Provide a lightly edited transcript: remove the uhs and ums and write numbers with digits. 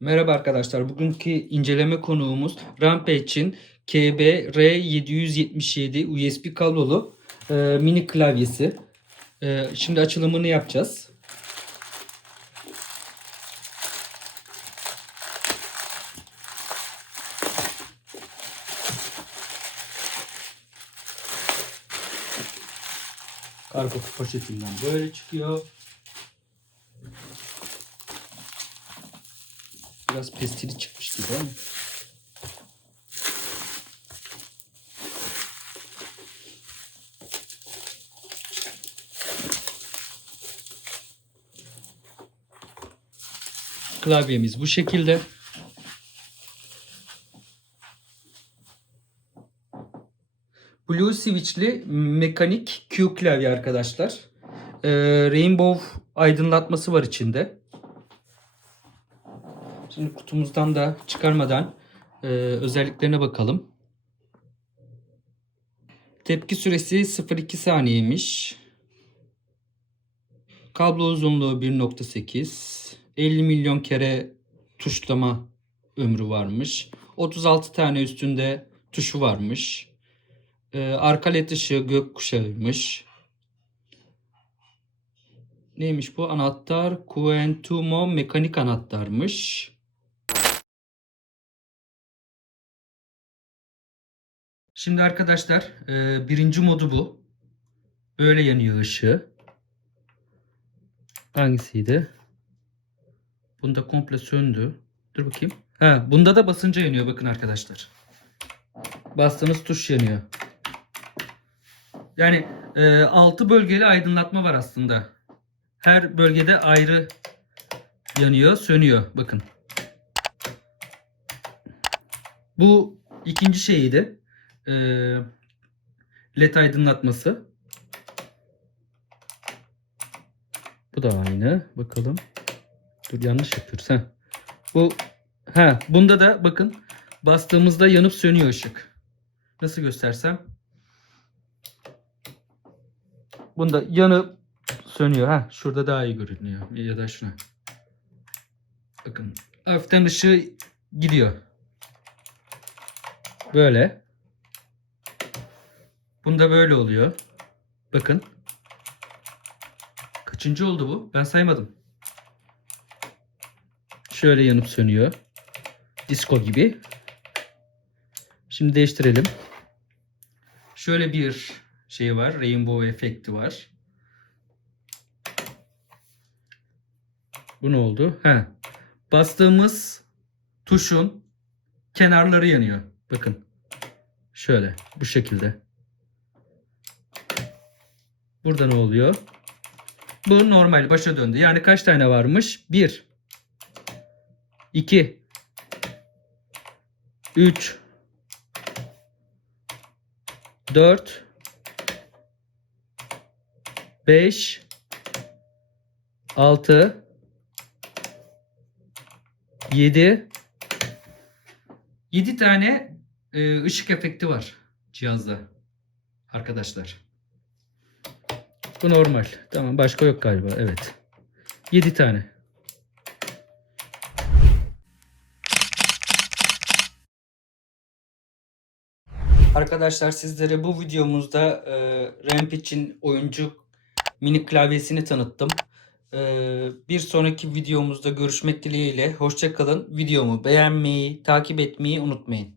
Merhaba arkadaşlar. Bugünkü inceleme konuğumuz Rampage'in KB-R777 USB kablolu mini klavyesi. Şimdi açılımını yapacağız. Kargo poşetinden böyle çıkıyor. Biraz pestili çıkmış gibi ama. Klavyemiz bu şekilde. Blue switch'li mekanik Q klavye arkadaşlar. Rainbow aydınlatması var içinde. Şimdi kutumuzdan da çıkarmadan özelliklerine bakalım. Tepki süresi 0,2 saniyeymiş. Kablo uzunluğu 1,8. 50 milyon kere tuşlama ömrü varmış. 36 tane üstünde tuşu varmış. Arka led ışığı gökkuşağıymış. Neymiş bu? Anahtar Quentumo mekanik anahtarmış. Şimdi arkadaşlar birinci modu bu. Böyle yanıyor ışığı. Hangisiydi? Bunda komple söndü. Dur bakayım. Bunda da basınca yanıyor bakın arkadaşlar. Bastığınız tuş yanıyor. Yani 6 bölgeli aydınlatma var aslında. Her bölgede ayrı yanıyor, sönüyor. Bakın. Bu ikinci şeyiydi. LED aydınlatması. Bu da aynı. Bakalım. Dur yanlış yapıyoruz. Bunda da bakın bastığımızda yanıp sönüyor ışık. Nasıl göstersem? Bunda yanıp sönüyor. Şurada daha iyi görünüyor. Ya da şuna. Bakın. Hafiften ışığı gidiyor. Böyle. Bunda böyle oluyor. Bakın. Kaçıncı oldu bu? Ben saymadım. Şöyle yanıp sönüyor. Disco gibi. Şimdi değiştirelim. Şöyle bir şey var. Rainbow efekti var. Bu ne oldu? Bastığımız tuşun kenarları yanıyor. Bakın. Şöyle. Bu şekilde. Burada ne oluyor? Bu normal. Başa döndü. Yani kaç tane varmış? 1 2 3 4 5 6 7 tane ışık efekti var cihazda arkadaşlar. Bu normal. Tamam, başka yok galiba. Evet. 7 tane. Arkadaşlar sizlere bu videomuzda Rampage'in oyuncu mini klavyesini tanıttım. Bir sonraki videomuzda görüşmek dileğiyle. Hoşça kalın. Videomu beğenmeyi, takip etmeyi unutmayın.